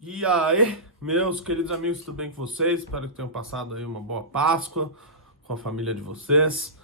E aí, meus queridos amigos, tudo bem com vocês? Espero que tenham passado aí uma boa Páscoa com a família de vocês.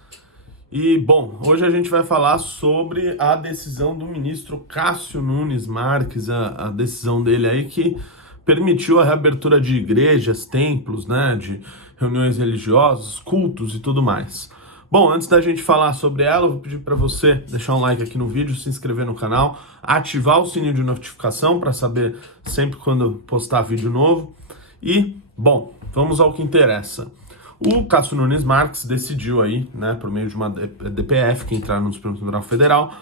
E, bom, hoje a gente vai falar sobre a decisão do ministro Cássio Nunes Marques, a decisão dele aí que permitiu a reabertura de igrejas, templos, né, de reuniões religiosas, cultos e tudo mais. Bom, antes da gente falar sobre ela, eu vou pedir para você deixar um like aqui no vídeo, se inscrever no canal, ativar o sininho de notificação para saber sempre quando postar vídeo novo. E, bom, vamos ao que interessa. O Cássio Nunes Marques decidiu aí, né, por meio de uma DPF que entraram no Supremo Tribunal Federal,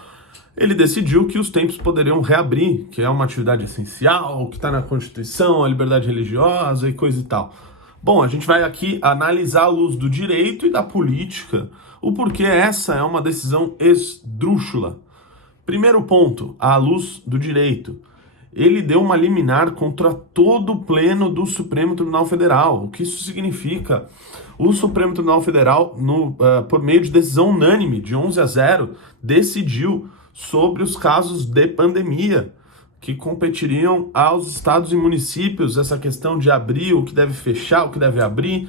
ele decidiu que os templos poderiam reabrir, que é uma atividade essencial, que está na Constituição, a liberdade religiosa e coisa e tal. Bom, a gente vai aqui analisar à luz do direito e da política o porquê essa é uma decisão esdrúxula. Primeiro ponto, à luz do direito. Ele deu uma liminar contra todo o pleno do Supremo Tribunal Federal. O que isso significa? O Supremo Tribunal Federal, por meio de decisão unânime, de 11-0, decidiu sobre os casos de pandemia, que competiriam aos estados e municípios, essa questão de abrir, o que deve fechar, o que deve abrir,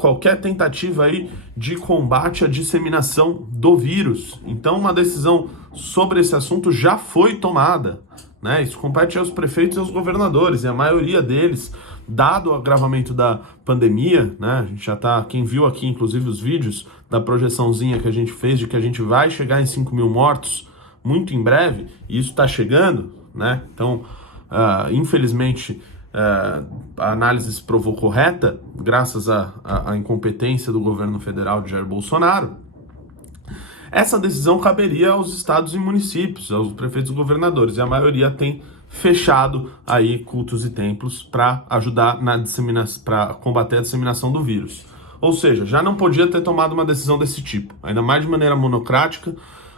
qualquer tentativa aí de combate à disseminação do vírus. Então, uma decisão sobre esse assunto já foi tomada, né? Isso compete aos prefeitos e aos governadores, e a maioria deles, dado o agravamento da pandemia, né? A gente já tá, quem viu aqui, inclusive, os vídeos da projeçãozinha que a gente fez de que a gente vai chegar em 5 mil mortos muito em breve, e isso está chegando, né? Então, infelizmente, a análise se provou correta, graças à incompetência do governo federal de Jair Bolsonaro. Essa decisão caberia aos estados e municípios, aos prefeitos e governadores, e a maioria tem fechado aí cultos e templos para ajudar na disseminação, para combater a disseminação do vírus. Ou seja, já não podia ter tomado uma decisão desse tipo, ainda mais de maneira monocrática,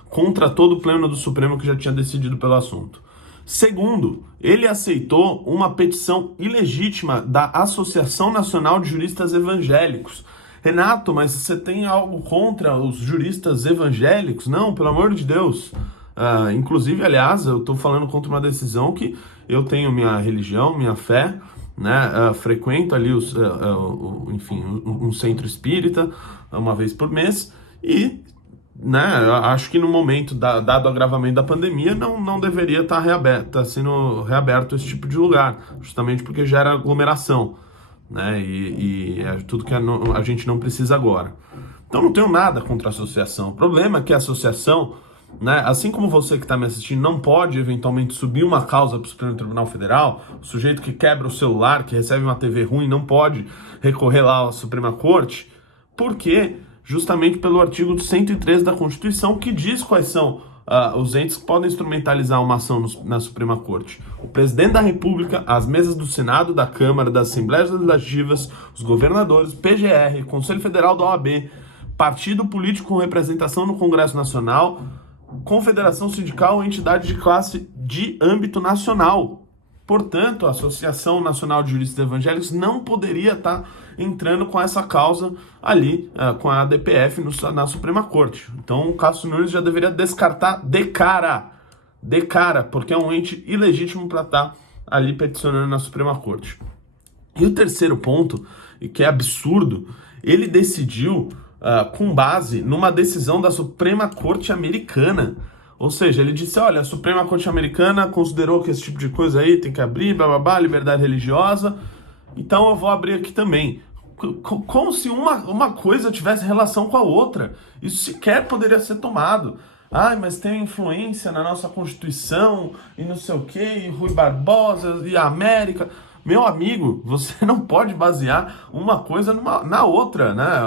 contra todo o pleno do Supremo que já tinha decidido pelo assunto. Segundo, ele aceitou uma petição ilegítima da Associação Nacional de Juristas Evangélicos. Renato, mas você tem algo contra os juristas evangélicos? Não, pelo amor de Deus. Inclusive, aliás, eu estou falando contra uma decisão que eu tenho minha religião, minha fé, né? Frequento ali um centro espírita uma vez por mês e, né, eu acho que no momento, dado o agravamento da pandemia, não deveria estar sendo reaberto esse tipo de lugar, justamente porque gera aglomeração, né, e é tudo que a gente não precisa agora. Então não tenho nada contra a associação. O problema é que a associação, né, assim como você que está me assistindo, não pode eventualmente subir uma causa para o Supremo Tribunal Federal, o sujeito que quebra o celular, que recebe uma TV ruim, não pode recorrer lá à Suprema Corte, porque justamente pelo artigo 103 da Constituição, que diz quais são os entes que podem instrumentalizar uma ação na Suprema Corte. O presidente da República, as mesas do Senado, da Câmara, das Assembleias Legislativas, os governadores, PGR, Conselho Federal da OAB, partido político com representação no Congresso Nacional, confederação sindical ou entidade de classe de âmbito nacional. Portanto, a Associação Nacional de Juristas Evangélicos não poderia estar entrando com essa causa ali, com a DPF na Suprema Corte. Então, o Cássio Nunes já deveria descartar de cara, porque é um ente ilegítimo para estar ali peticionando na Suprema Corte. E o terceiro ponto, e que é absurdo, ele decidiu com base numa decisão da Suprema Corte Americana. Ou seja, ele disse, olha, a Suprema Corte Americana considerou que esse tipo de coisa aí tem que abrir, blá, blá, blá, liberdade religiosa, então eu vou abrir aqui também. Como se uma coisa tivesse relação com a outra. Isso sequer poderia ser tomado. Ai, mas tem influência na nossa Constituição, e não sei o quê, e Rui Barbosa, e a América. Meu amigo, você não pode basear uma coisa na outra, né?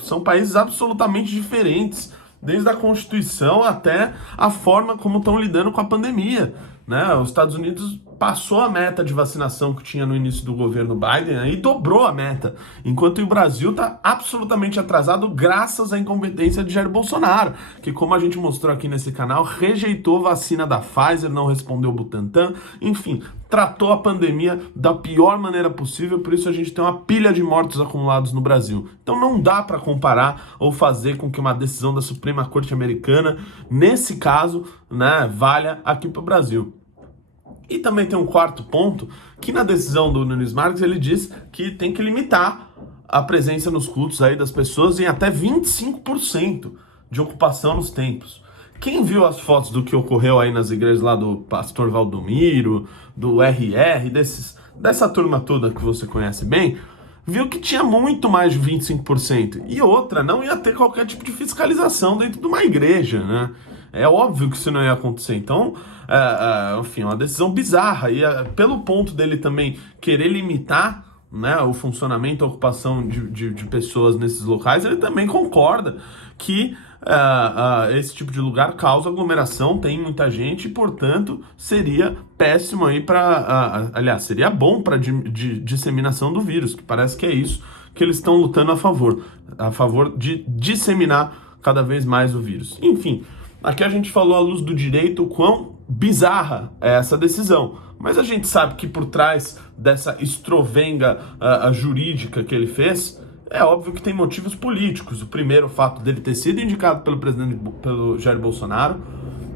São países absolutamente diferentes, desde a Constituição até a forma como estão lidando com a pandemia, né? Os Estados Unidos passou a meta de vacinação que tinha no início do governo Biden e dobrou a meta, enquanto o Brasil está absolutamente atrasado graças à incompetência de Jair Bolsonaro, que, como a gente mostrou aqui nesse canal, rejeitou vacina da Pfizer, não respondeu o Butantan, enfim, tratou a pandemia da pior maneira possível, por isso a gente tem uma pilha de mortos acumulados no Brasil. Então não dá para comparar ou fazer com que uma decisão da Suprema Corte Americana, nesse caso, né, valha aqui para o Brasil. E também tem um quarto ponto, que na decisão do Nunes Marques ele diz que tem que limitar a presença nos cultos aí das pessoas em até 25% de ocupação nos templos. Quem viu as fotos do que ocorreu aí nas igrejas lá do pastor Valdomiro, do RR, dessa turma toda que você conhece bem, viu que tinha muito mais de 25%. E outra, não ia ter qualquer tipo de fiscalização dentro de uma igreja, né? É óbvio que isso não ia acontecer. Então, enfim, é uma decisão bizarra. E pelo ponto dele também querer limitar, né, o funcionamento, a ocupação de pessoas nesses locais, ele também concorda que esse tipo de lugar causa aglomeração, tem muita gente e, portanto, seria péssimo aí para... aliás, seria bom para disseminação do vírus, que parece que é isso que eles estão lutando a favor de disseminar cada vez mais o vírus. Enfim, aqui a gente falou à luz do direito o quão bizarra é essa decisão, mas a gente sabe que por trás dessa estrovenga jurídica que ele fez, é óbvio que tem motivos políticos. O primeiro, o fato dele ter sido indicado pelo Jair Bolsonaro,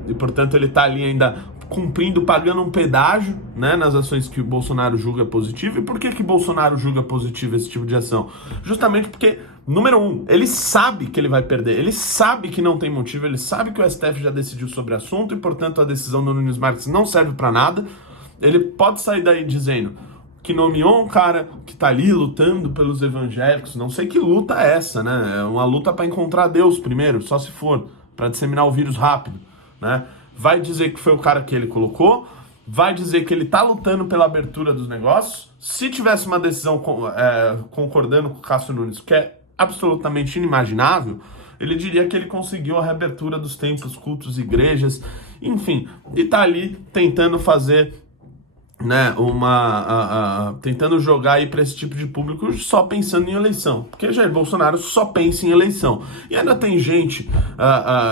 e portanto ele está ali ainda cumprindo, pagando um pedágio, né, nas ações que o Bolsonaro julga positivo. E por que Bolsonaro julga positivo esse tipo de ação? Justamente porque, número um, ele sabe que ele vai perder, ele sabe que não tem motivo, ele sabe que o STF já decidiu sobre o assunto e, portanto, a decisão do Nunes Marques não serve para nada. Ele pode sair daí dizendo que nomeou um cara que tá ali lutando pelos evangélicos, não sei que luta é essa, né? É uma luta para encontrar Deus primeiro, só se for, para disseminar o vírus rápido, né? Vai dizer que foi o cara que ele colocou, vai dizer que ele tá lutando pela abertura dos negócios. Se tivesse uma decisão concordando com o Cássio Nunes, que é absolutamente inimaginável, ele diria que ele conseguiu a reabertura dos templos, cultos, igrejas, enfim, e tá ali tentando fazer, né, tentando jogar aí para esse tipo de público só pensando em eleição, porque Jair Bolsonaro só pensa em eleição. E ainda tem gente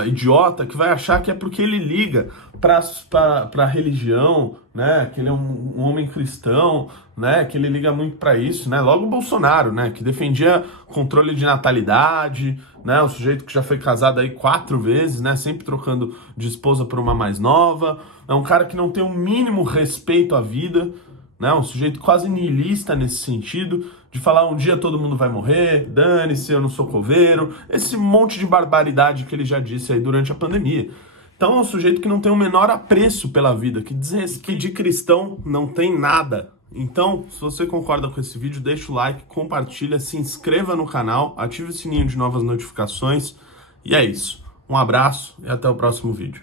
idiota que vai achar que é porque ele liga para a religião, né, que ele é um homem cristão, né, que ele liga muito para isso, né? Logo o Bolsonaro, né, que defendia controle de natalidade, né, um sujeito que já foi casado aí 4 vezes, né, sempre trocando de esposa por uma mais nova. É um cara que não tem o mínimo respeito à vida, né? Um sujeito quase niilista nesse sentido, de falar um dia todo mundo vai morrer, dane-se, eu não sou coveiro, esse monte de barbaridade que ele já disse aí durante a pandemia. Então é um sujeito que não tem o menor apreço pela vida, que de cristão não tem nada. Então, se você concorda com esse vídeo, deixa o like, compartilha, se inscreva no canal, ative o sininho de novas notificações. E é isso. Um abraço e até o próximo vídeo.